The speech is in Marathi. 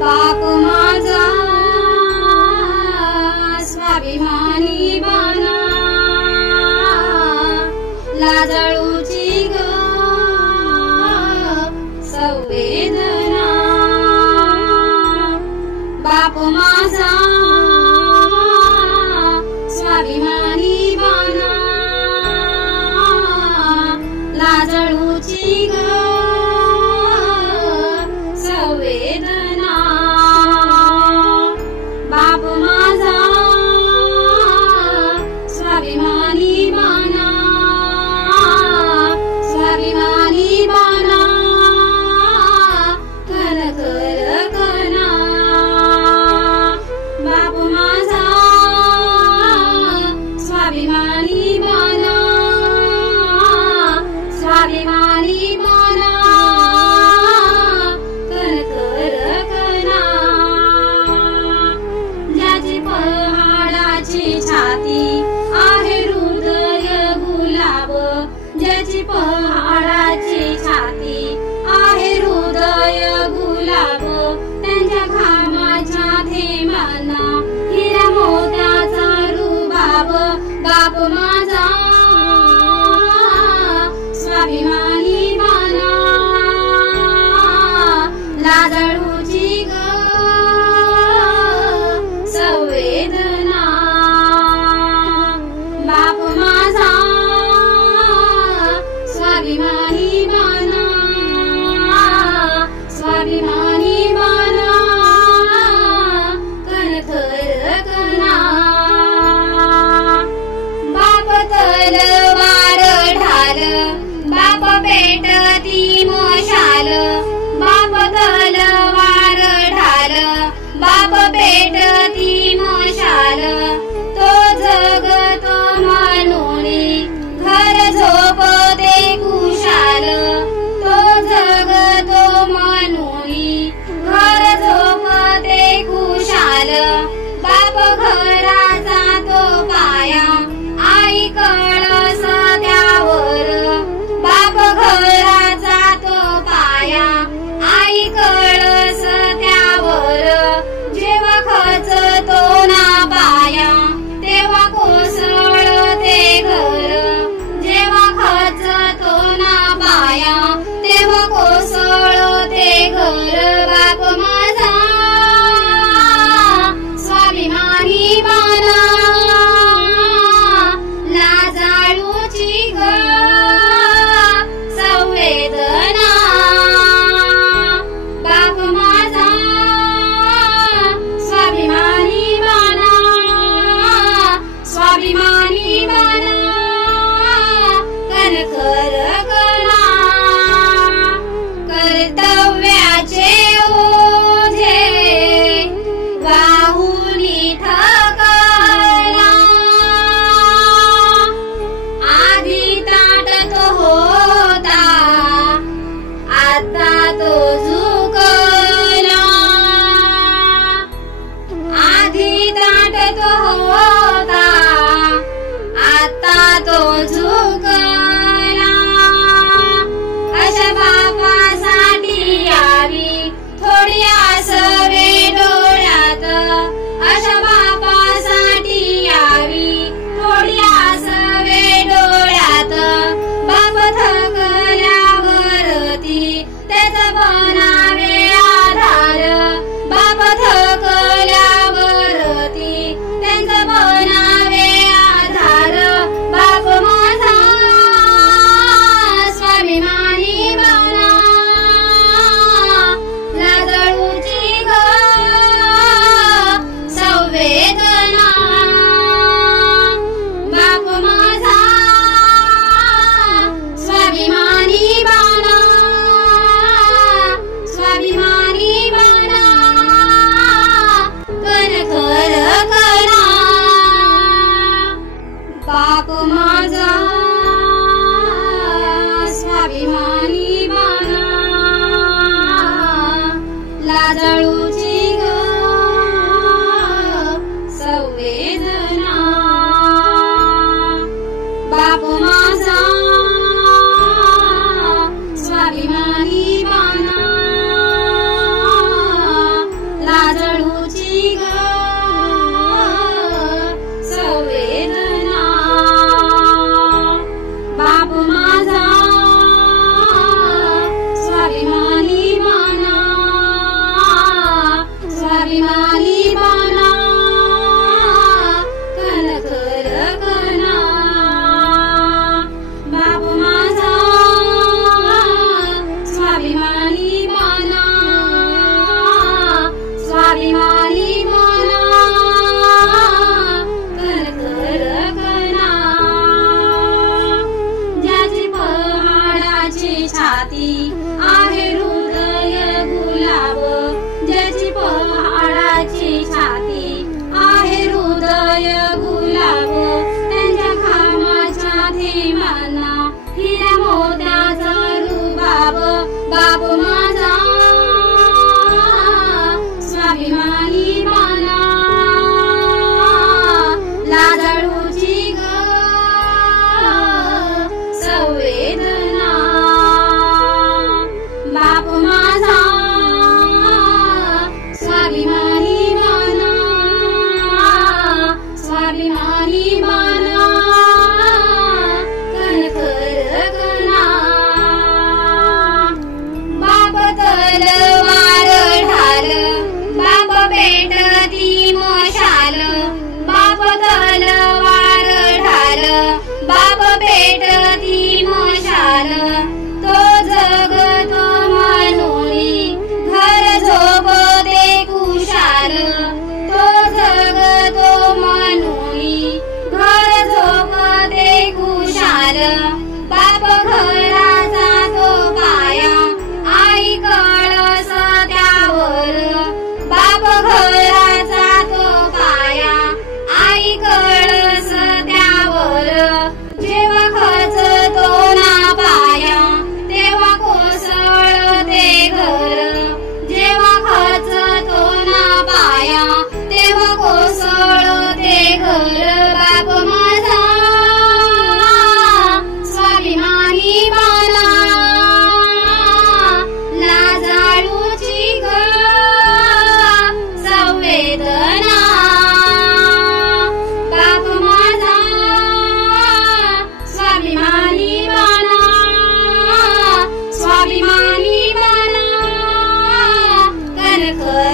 बाप माझा स्वाभिमानी बाना, लाजाळूची ग संवेदना। बाप माझा स्वाभिमानी बाना, लाजाळूची ग संवेदना। बाप माझा स्वाभिमानी बाना, स्वाभिमानी बाना, खरखर कना। बाप माझा स्वाभिमानी बाना, स्वाभिमानी बाना, खरखर कना। ज्याची पहाडाची छाती आहे हृदय गुलाब, ज्याची पहाडाची छाती आहे हृदय गुलाब, त्यांच्या घामाच्या थेंबांना हिरा मोत्याचा रुबाब। बाप माझा स्वाभिमानी बाना, लाजाळूची ग संवेदना। बाप माझा स्वाभिमानी बाना, स्वाभिमानी बाना, खरखर कना। बाप तलवार ढाल, बाप पेटती मशाल, बाप तलवार ढाल, बाप पेटती मशाल। तो जगतो म्हणूनी घर झोपते कुशाल, तो जगतो म्हणूनी घर झोपते कुशाल। बाप घराचा तो पाया, आई कळस त्यावर, बाप घराचा तो पाया, आई कळस त्यावर। जेव्हा खचतो ना पाया तेव्हा कोसळते घर, जेव्हा खचतो ना पाया तेव्हा कोसळते घर। बाप माझा स्वाभिमानी बाना, लाजाळूची ग संवेदना। बाप माझा स्वाभिमानी बाना, स्वाभिमानी बाना, खरखर कना। कर्तव्याचे ओझे वाहुनी थकला, आधी ताटत होता आता तो झुकला, आधी ताटत होता आता तो झुकला। अशा बापासाठी यावी थोडी आसवे डोळ्यात, अशा बापासाठी यावी थोडी आसवे डोळ्यात। बाप थकल्यावरती त्याचा बनावे आधार, बाप थकल्यावरती त्यांचा बनावे आधार। बाप माझा स्वाभिमानी बाना, लाजाळूची ग संवेदना। बाप माझा स्वाभिमानी बाना, स्वाभिमानी बाना, खरखर कना। बाप माझा स्वाभिमानी बाना, लाजाळूची ग संवेदना। बाप माझा स्वाभिमानी बाना, खरा